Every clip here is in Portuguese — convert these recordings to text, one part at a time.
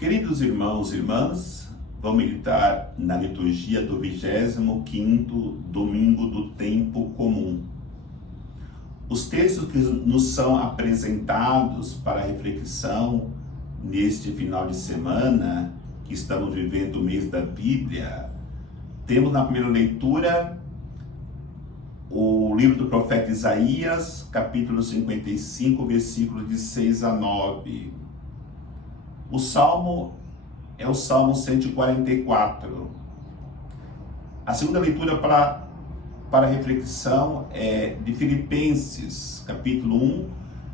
Queridos irmãos e irmãs, vamos meditar na liturgia do 25º domingo do tempo comum. Os textos que nos são apresentados para reflexão neste final de semana, que estamos vivendo o mês da Bíblia, temos na primeira leitura o livro do profeta Isaías, capítulo 55, versículos de 6 a 9. O salmo é o Salmo 144. A segunda leitura para reflexão é de Filipenses, capítulo 1,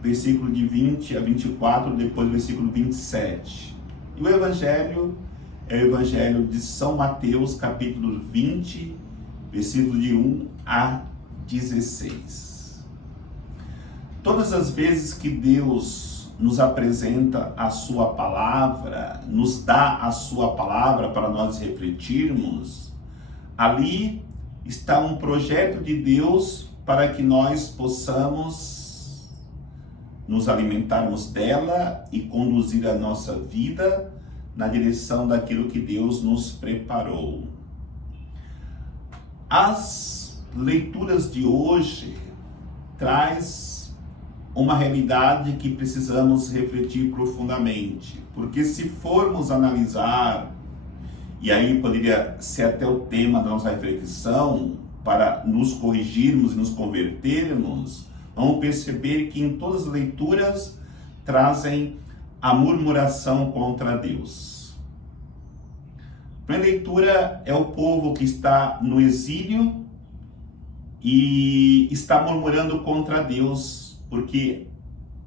versículo de 20 a 24, depois versículo 27. E o evangelho é o evangelho de São Mateus, capítulo 20, versículo de 1 a 16. Todas as vezes que Deus nos apresenta a sua palavra, nos dá a sua palavra para nós refletirmos, ali está um projeto de Deus para que nós possamos nos alimentarmos dela e conduzir a nossa vida na direção daquilo que Deus nos preparou. As leituras de hoje traz uma realidade que precisamos refletir profundamente, porque se formos analisar, e aí poderia ser até o tema da nossa reflexão, para nos corrigirmos e nos convertermos, vamos perceber que em todas as leituras trazem a murmuração contra Deus. A primeira leitura é o povo que está no exílio e está murmurando contra Deus, porque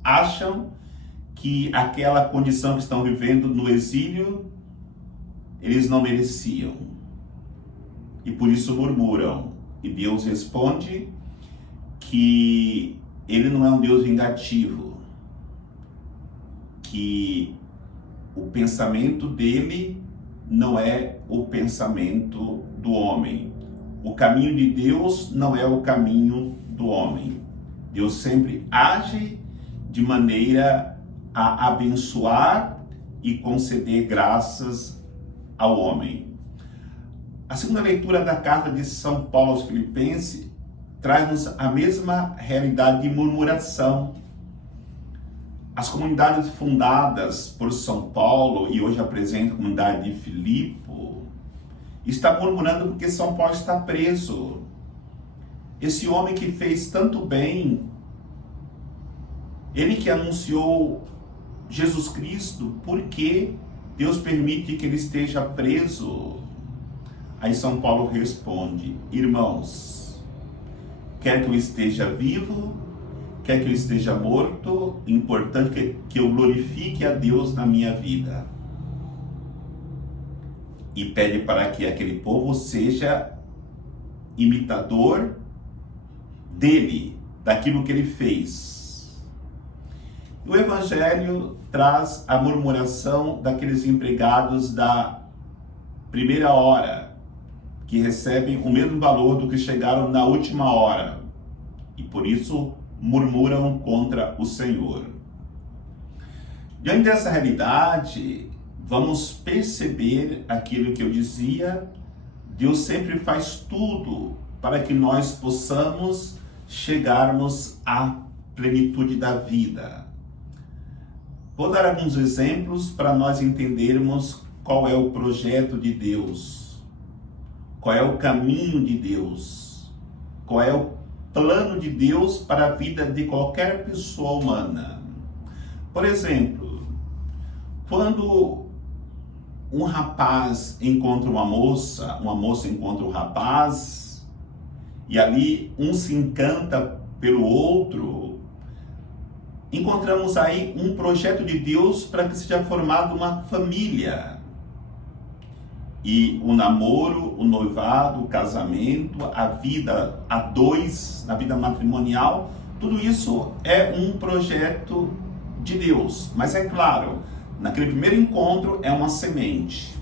acham que aquela condição que estão vivendo no exílio, eles não mereciam. E por isso murmuram. E Deus responde que Ele não é um Deus vingativo, que o pensamento dele não é o pensamento do homem. O caminho de Deus não é o caminho do homem. Deus sempre age de maneira a abençoar e conceder graças ao homem. A segunda leitura da carta de São Paulo aos Filipenses traz-nos a mesma realidade de murmuração. As comunidades fundadas por São Paulo, e hoje apresenta a comunidade de Filipe, está murmurando porque São Paulo está preso. Esse homem que fez tanto bem, ele que anunciou Jesus Cristo, por que Deus permite que ele esteja preso? Aí São Paulo responde: irmãos, quer que eu esteja vivo, quer que eu esteja morto, importante que eu glorifique a Deus na minha vida. E pede para que aquele povo seja imitador dele, daquilo que ele fez. O Evangelho traz a murmuração daqueles empregados da primeira hora, que recebem o mesmo valor do que chegaram na última hora, e por isso murmuram contra o Senhor. Diante dessa realidade, vamos perceber aquilo que eu dizia: Deus sempre faz tudo para que nós possamos chegarmos à plenitude da vida. Vou dar alguns exemplos para nós entendermos qual é o projeto de Deus, qual é o caminho de Deus, qual é o plano de Deus para a vida de qualquer pessoa humana. Por exemplo, quando um rapaz encontra uma moça encontra um rapaz, e ali um se encanta pelo outro, encontramos aí um projeto de Deus para que seja formada uma família. E o namoro, o noivado, o casamento, a vida a dois, na vida matrimonial, tudo isso é um projeto de Deus. Mas é claro, naquele primeiro encontro é uma semente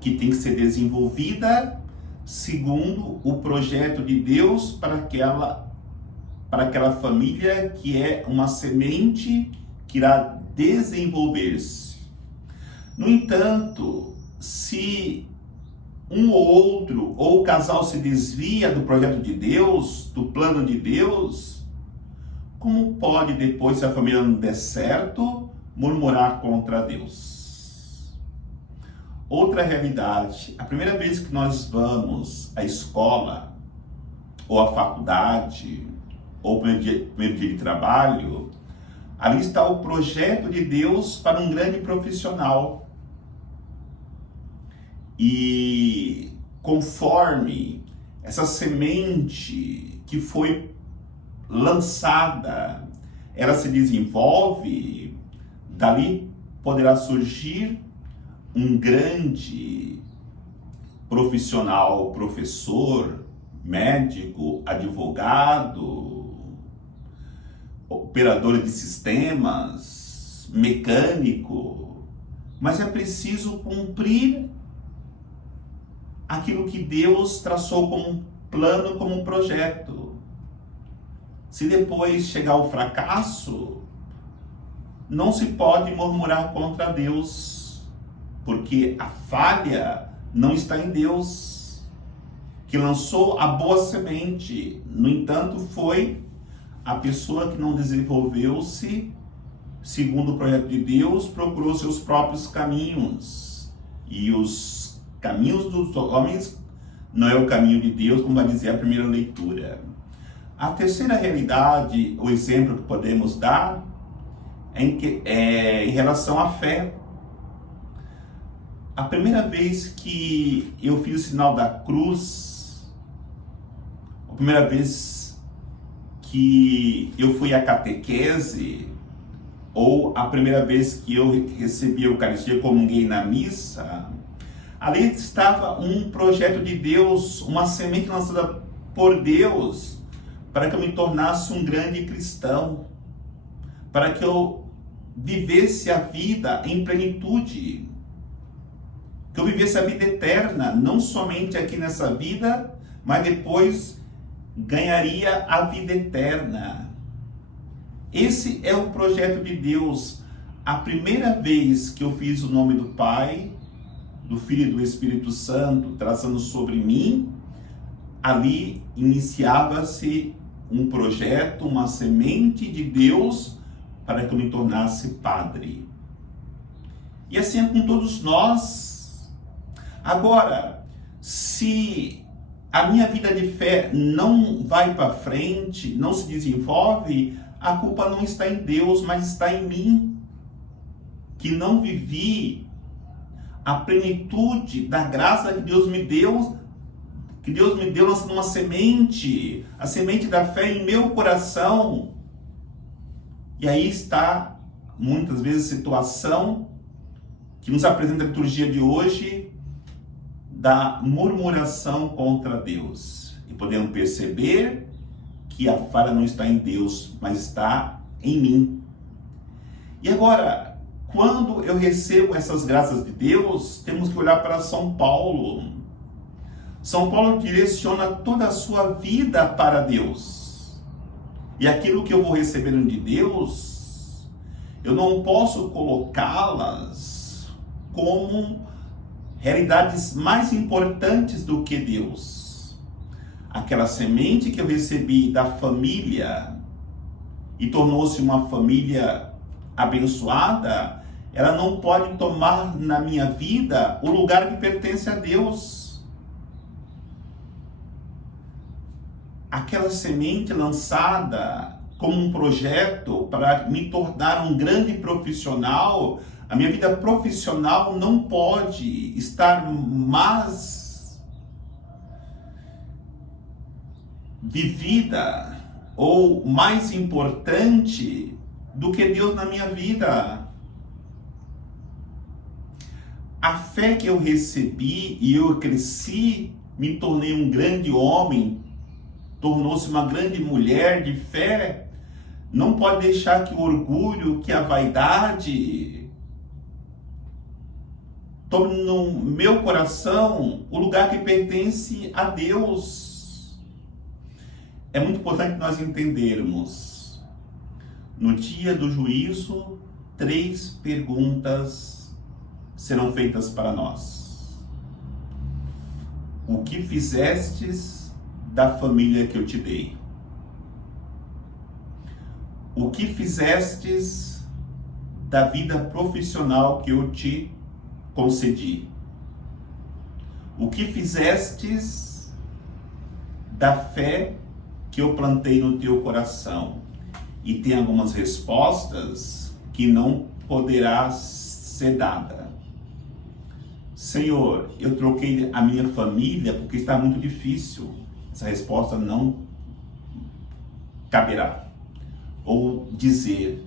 que tem que ser desenvolvida segundo o projeto de Deus para aquela família, que é uma semente que irá desenvolver-se. No entanto, se um ou outro, ou o casal se desvia do projeto de Deus, do plano de Deus, como pode depois, se a família não der certo, murmurar contra Deus? Outra realidade, a primeira vez que nós vamos à escola, ou à faculdade, ou primeiro dia de trabalho, ali está o projeto de Deus para um grande profissional. E conforme essa semente que foi lançada, ela se desenvolve, dali poderá surgir um grande profissional, professor, médico, advogado, operador de sistemas, mecânico, mas é preciso cumprir aquilo que Deus traçou como um plano, como um projeto. Se depois chegar ao fracasso, não se pode murmurar contra Deus, porque a falha não está em Deus, que lançou a boa semente. No entanto, foi a pessoa que não desenvolveu-se segundo o projeto de Deus, procurou seus próprios caminhos. E os caminhos dos homens não é o caminho de Deus, como vai dizer a primeira leitura. A terceira realidade, o exemplo que podemos dar, é em relação à fé. A primeira vez que eu fiz o sinal da cruz, a primeira vez que eu fui à catequese, ou a primeira vez que eu recebi a Eucaristia, comunguei na missa, ali estava um projeto de Deus, uma semente lançada por Deus, para que eu me tornasse um grande cristão, para que eu vivesse a vida em plenitude, que eu vivesse a vida eterna, não somente aqui nessa vida, mas depois ganharia a vida eterna. Esse é o projeto de Deus. A primeira vez que eu fiz o nome do Pai, do Filho e do Espírito Santo, traçando sobre mim, ali iniciava-se um projeto, uma semente de Deus para que eu me tornasse padre. E assim é com todos nós. Agora, se a minha vida de fé não vai para frente, não se desenvolve, a culpa não está em Deus, mas está em mim, que não vivi a plenitude da graça que Deus me deu, lançando uma semente, a semente da fé em meu coração. E aí está, muitas vezes, a situação que nos apresenta a liturgia de hoje, da murmuração contra Deus. E podemos perceber que a falha não está em Deus, mas está em mim. E agora, quando eu recebo essas graças de Deus, temos que olhar para São Paulo. São Paulo direciona toda a sua vida para Deus. E aquilo que eu vou recebendo de Deus, eu não posso colocá-las como realidades mais importantes do que Deus. Aquela semente que eu recebi da família e tornou-se uma família abençoada, ela não pode tomar na minha vida o lugar que pertence a Deus. Aquela semente lançada como um projeto para me tornar um grande profissional, a minha vida profissional não pode estar mais vivida ou mais importante do que Deus na minha vida. A fé que eu recebi e eu cresci, me tornei um grande homem, tornou-se uma grande mulher de fé, não pode deixar que o orgulho, que a vaidade tome no meu coração o lugar que pertence a Deus. É muito importante nós entendermos, no dia do juízo, 3 perguntas serão feitas para nós. O que fizestes da família que eu te dei? O que fizestes da vida profissional que eu te concedi? O que fizestes da fé que eu plantei no teu coração? E tem algumas respostas que não poderá ser dada. Senhor, eu troquei a minha família porque está muito difícil. Essa resposta não caberá. Ou dizer,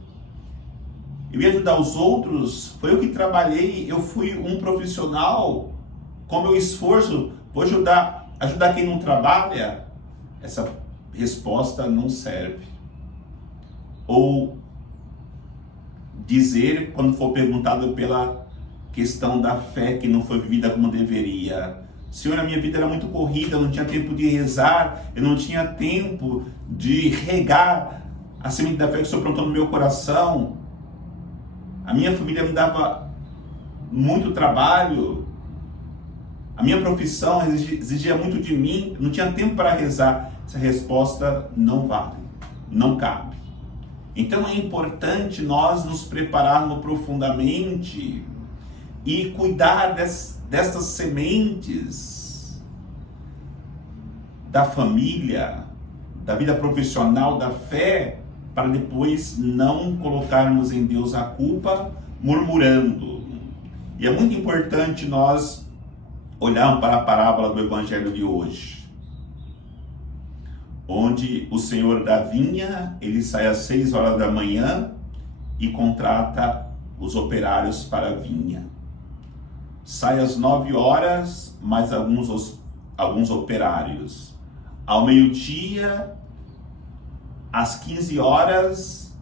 eu ia ajudar os outros, foi eu que trabalhei, eu fui um profissional, com meu esforço, vou ajudar quem não trabalha. Essa resposta não serve. Ou dizer, quando for perguntado pela questão da fé que não foi vivida como deveria, Senhor, a minha vida era muito corrida, eu não tinha tempo de rezar, eu não tinha tempo de regar a semente da fé que o Senhor plantou no meu coração, a minha família me dava muito trabalho, a minha profissão exigia muito de mim, não tinha tempo para rezar. Essa resposta não vale, não cabe. Então é importante nós nos prepararmos profundamente e cuidar destas sementes da família, da vida profissional, da fé, para depois não colocarmos em Deus a culpa murmurando. E é muito importante nós olharmos para a parábola do Evangelho de hoje, onde o senhor da vinha, ele sai às 6 horas da manhã e contrata os operários para a vinha. Sai às 9 horas, mais alguns operários. Ao meio-dia, às 15 horas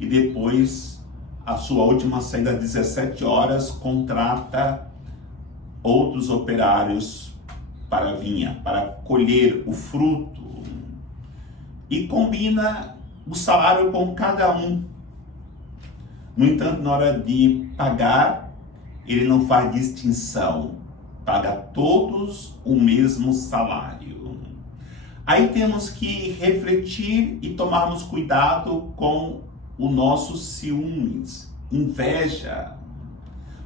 e depois a sua última saída às 17 horas, contrata outros operários para a vinha, para colher o fruto. E combina o salário com cada um. No entanto, na hora de pagar, ele não faz distinção. Paga todos o mesmo salário. Aí temos que refletir e tomarmos cuidado com o nosso ciúmes, inveja.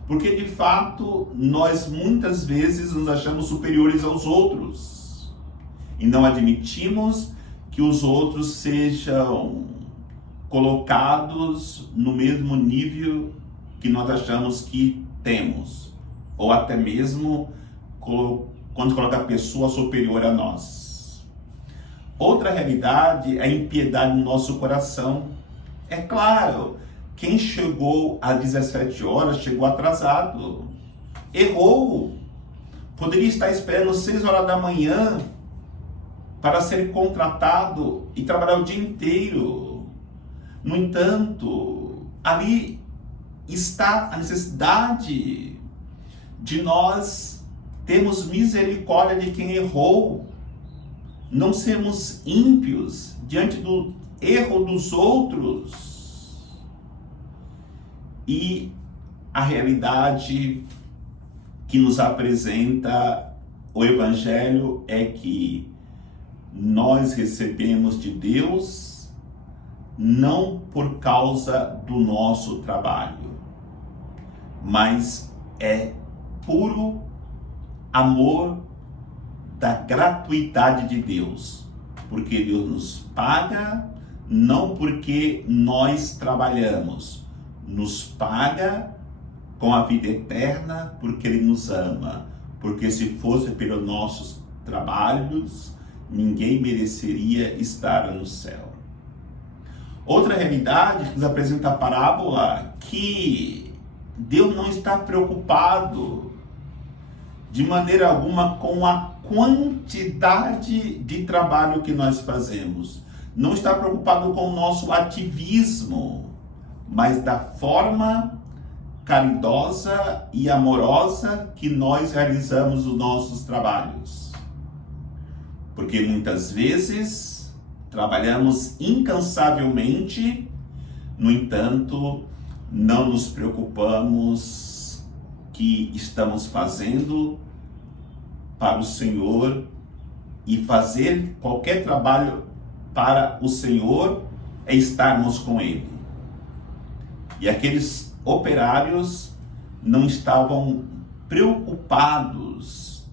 Porque de fato, nós muitas vezes nos achamos superiores aos outros. E não admitimos que os outros sejam colocados no mesmo nível que nós achamos que temos, ou até mesmo quando coloca a pessoa superior a nós. Outra realidade é a impiedade no nosso coração. É claro, quem chegou às 17 horas chegou atrasado, errou, poderia estar esperando 6 horas da manhã para ser contratado e trabalhar o dia inteiro. No entanto, ali está a necessidade de nós termos misericórdia de quem errou, não sermos ímpios diante do erro dos outros. E a realidade que nos apresenta o Evangelho é que nós recebemos de Deus não por causa do nosso trabalho, mas é puro amor da gratuidade de Deus, porque Deus nos paga não porque nós trabalhamos, nos paga com a vida eterna porque Ele nos ama, porque se fosse pelos nossos trabalhos, ninguém mereceria estar no céu. Outra realidade que nos apresenta a parábola, que Deus não está preocupado de maneira alguma com a quantidade de trabalho que nós fazemos. Não está preocupado com o nosso ativismo, mas da forma caridosa e amorosa que nós realizamos os nossos trabalhos. Porque muitas vezes trabalhamos incansavelmente, no entanto, não nos preocupamos que estamos fazendo para o Senhor, e fazer qualquer trabalho para o Senhor é estarmos com Ele. E aqueles operários não estavam preocupados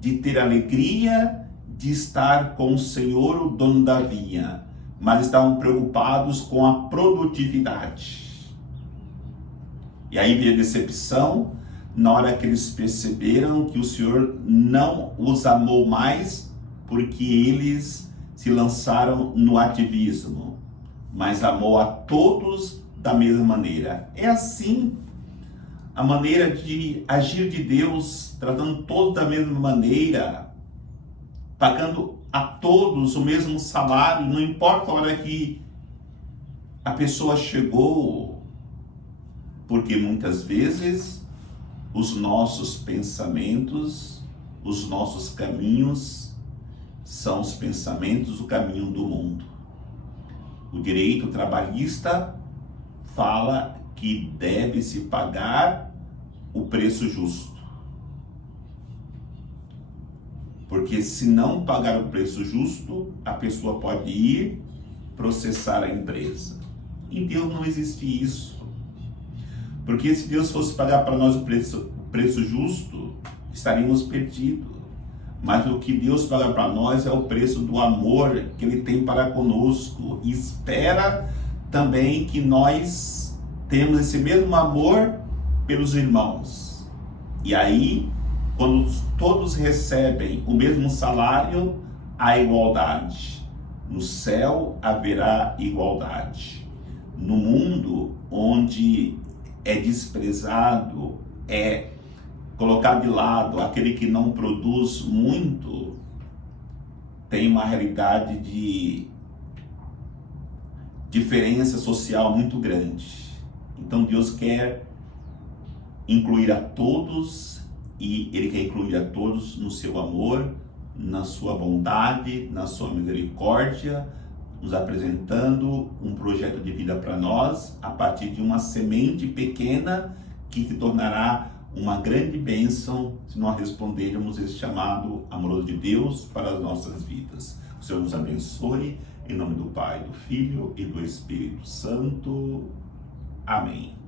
de ter alegria de estar com o Senhor, o dono da vinha, mas estavam preocupados com a produtividade. E aí veio a decepção na hora que eles perceberam que o Senhor não os amou mais, porque eles se lançaram no ativismo, mas amou a todos da mesma maneira. É assim a maneira de agir de Deus, tratando todos da mesma maneira, pagando a todos o mesmo salário, não importa a hora que a pessoa chegou, porque muitas vezes os nossos pensamentos, os nossos caminhos são os pensamentos, o caminho do mundo. O direito trabalhista fala que deve-se pagar o preço justo. Porque se não pagar o preço justo, a pessoa pode ir processar a empresa. Em Deus não existe isso. Porque se Deus fosse pagar para nós o preço justo, estaríamos perdidos. Mas o que Deus paga para nós é o preço do amor que Ele tem para conosco. E espera também que nós temos esse mesmo amor pelos irmãos. E aí, quando todos recebem o mesmo salário, há igualdade. No céu haverá igualdade. No mundo onde é desprezado, é colocado de lado aquele que não produz muito, tem uma realidade de diferença social muito grande. Então Deus quer incluir a todos, e Ele quer incluir a todos no seu amor, na sua bondade, na sua misericórdia, nos apresentando um projeto de vida para nós, a partir de uma semente pequena que se tornará uma grande bênção se nós respondermos esse chamado amoroso de Deus para as nossas vidas. O Senhor nos abençoe, em nome do Pai, do Filho e do Espírito Santo. Amém.